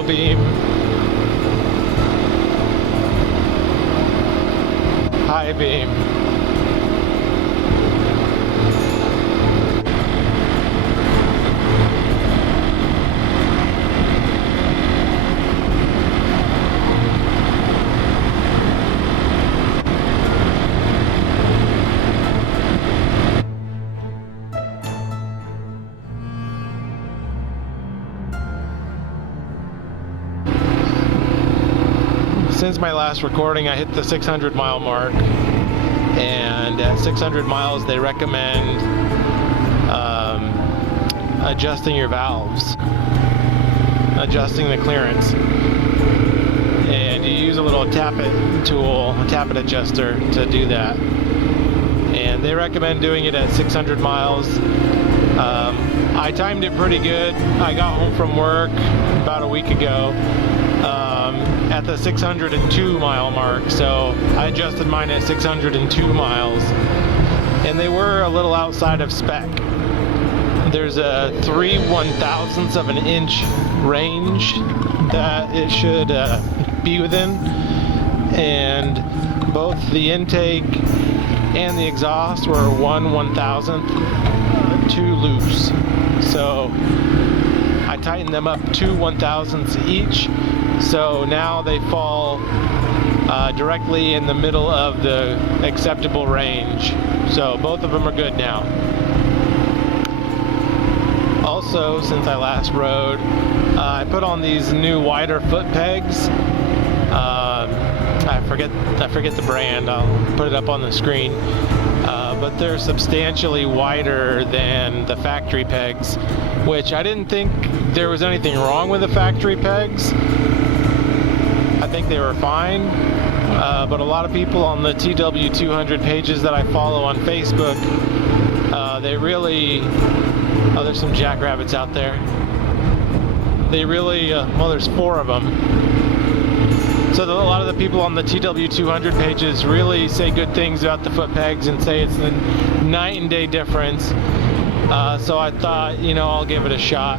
low beam, high beam. Since my last recording, I hit the 600 mile mark, and at 600 miles they recommend adjusting your valves, adjusting the clearance, and you use a little tap-it tool, a tap-it adjuster to do that, and they recommend doing it at 600 miles. I timed it pretty good. I got home from work about a week ago at the 602 mile mark, so I adjusted mine at 602 miles, and they were a little outside of spec. There's a 3/1000th of an inch range that it should be within, and both the intake and the exhaust were 1/1000th too loose, so I tightened them up 2/1000ths each, so now they fall directly in the middle of the acceptable range. So both of them are good now. Also, since I last rode, I put on these new wider foot pegs. I forget the brand. I'll put it up on the screen. But they're substantially wider than the factory pegs, which I didn't think there was anything wrong with the factory pegs. I think they were fine, but a lot of people on the TW200 pages that I follow on Facebook, they really, oh, there's some jackrabbits out there. They really, well, there's 4 of them. So a lot of the people on the TW200 pages really say good things about the foot pegs and say it's a night and day difference. So I thought, you know, I'll give it a shot.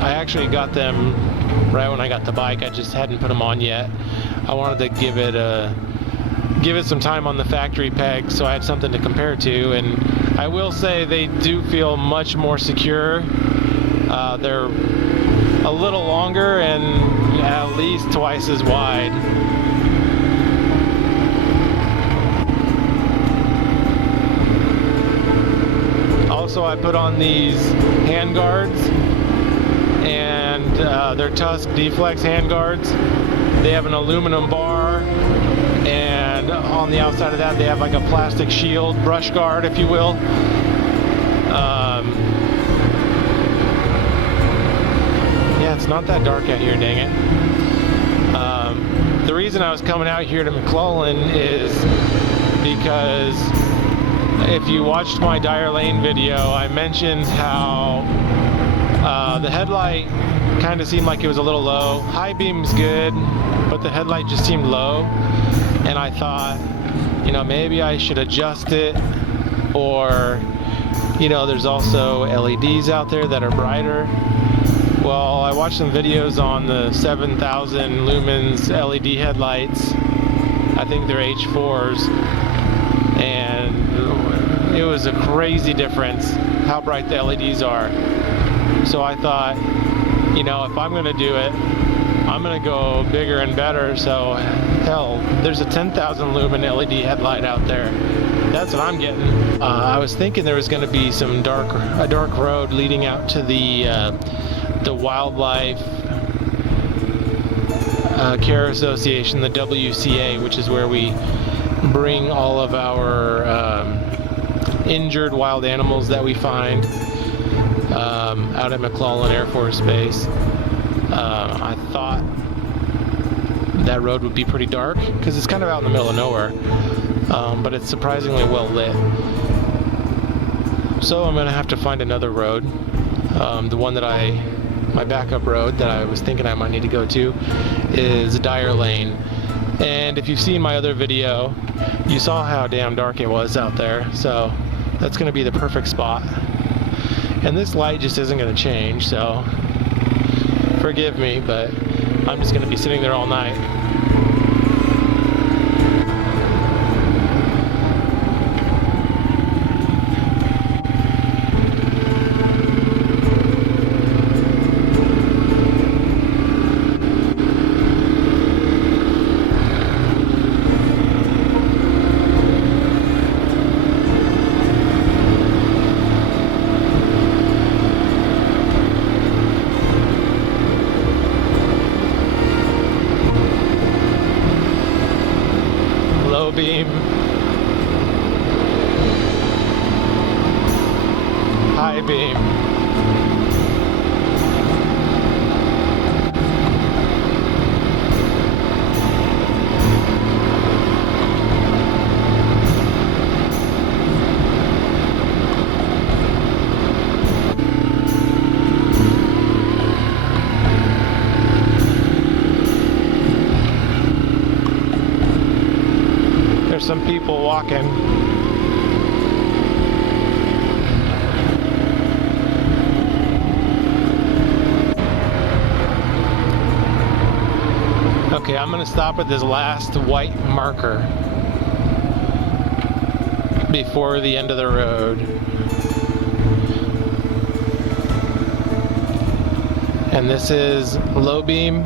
I actually got them right when I got the bike. I just hadn't put them on yet. I wanted to give it some time on the factory pegs, so I had something to compare to. And I will say they do feel much more secure. They're a little longer and at least twice as wide. Also, I put on these hand guards, and they're Tusk D-Flex hand guards. They have an aluminum bar, and on the outside of that they have like a plastic shield, brush guard if you will. Yeah, it's not that dark out here, dang it. The reason I was coming out here to McClellan is because if you watched my Dyer Lane video, I mentioned how the headlight kind of seemed like it was a little low. High beam's good, but the headlight just seemed low, and I thought, you know, maybe I should adjust it, or, you know, there's also LEDs out there that are brighter. Well, I watched some videos on the 7000 lumens LED headlights. I think they're H4s, and it was a crazy difference how bright the LEDs are. So I thought, you know, if I'm gonna do it, I'm gonna go bigger and better. So hell, there's a 10,000 lumen LED headlight out there. That's what I'm getting. I was thinking there was gonna be a dark road leading out to the Wildlife Care Association, the WCA, which is where we bring all of our injured wild animals that we find out at McClellan Air Force Base. I thought that road would be pretty dark because it's kind of out in the middle of nowhere, but it's surprisingly well lit. So I'm gonna have to find another road. The one that my backup road that I was thinking I might need to go to is Dyer Lane. And if you've seen my other video, you saw how damn dark it was out there, so that's going to be the perfect spot. And this light just isn't going to change, so forgive me, but I'm just going to be sitting there all night. Beam, high beam, some people walking. Okay, I'm gonna stop at this last white marker before the end of the road. And this is low beam,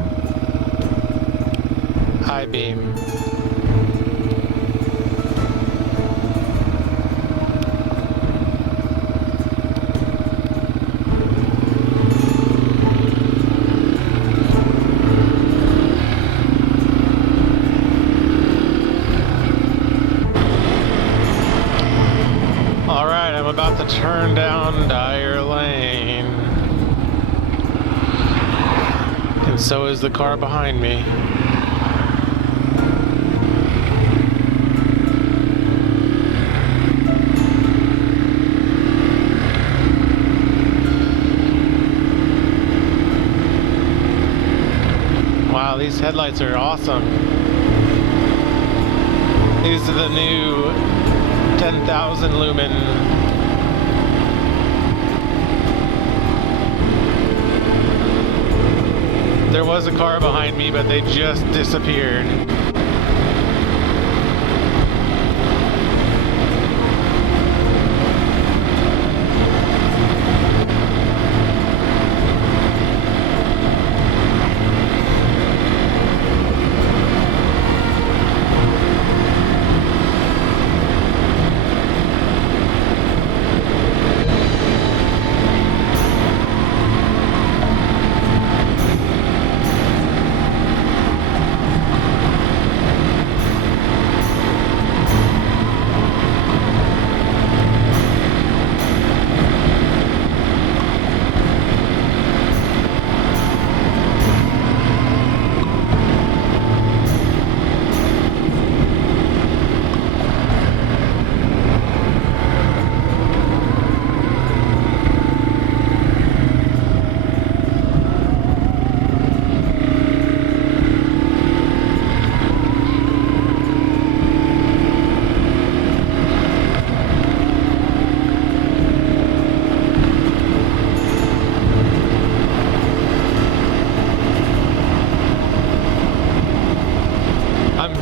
high beam. I'm about to turn down Dyer Lane, and so is the car behind me. Wow, these headlights are awesome. These are the new 10,000 lumen There was a car behind me, but they just disappeared.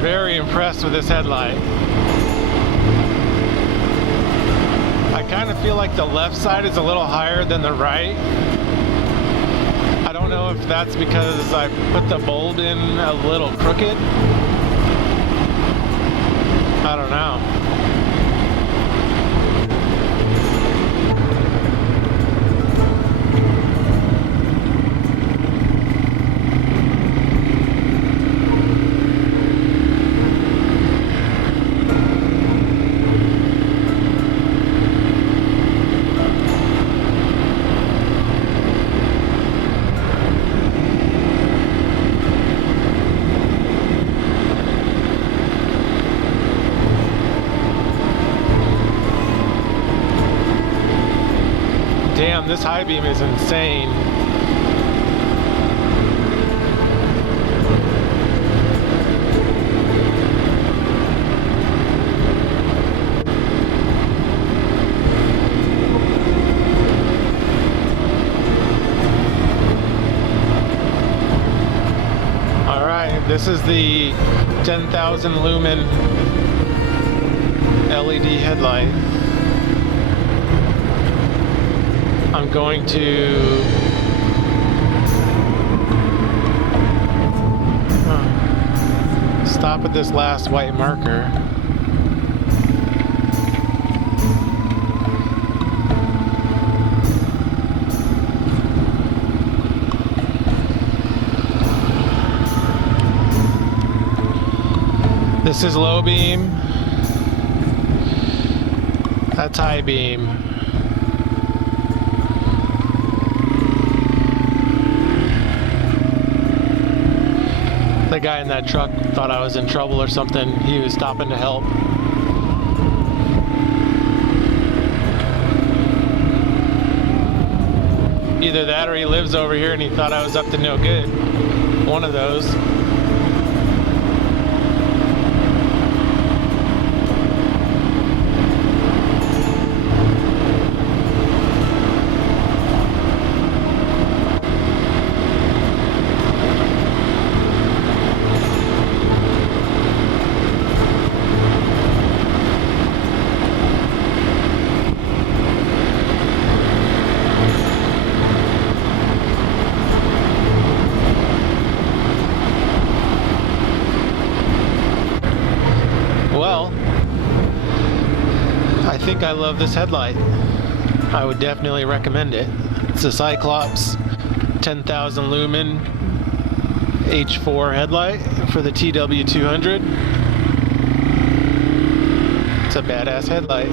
Very impressed with this headlight. I kind of feel like the left side is a little higher than the right. I don't know if that's because I put the bulb in a little crooked. I don't know. Damn, this high beam is insane. This is the 10,000 lumen LED headlight. I'm going to stop at this last white marker. This is low beam. That's high beam. The guy in that truck thought I was in trouble or something. He was stopping to help. Either that or he lives over here and he thought I was up to no good. One of those. Well, I think I love this headlight. I would definitely recommend it. It's a Cyclops 10,000 lumen H4 headlight for the TW200. It's a badass headlight.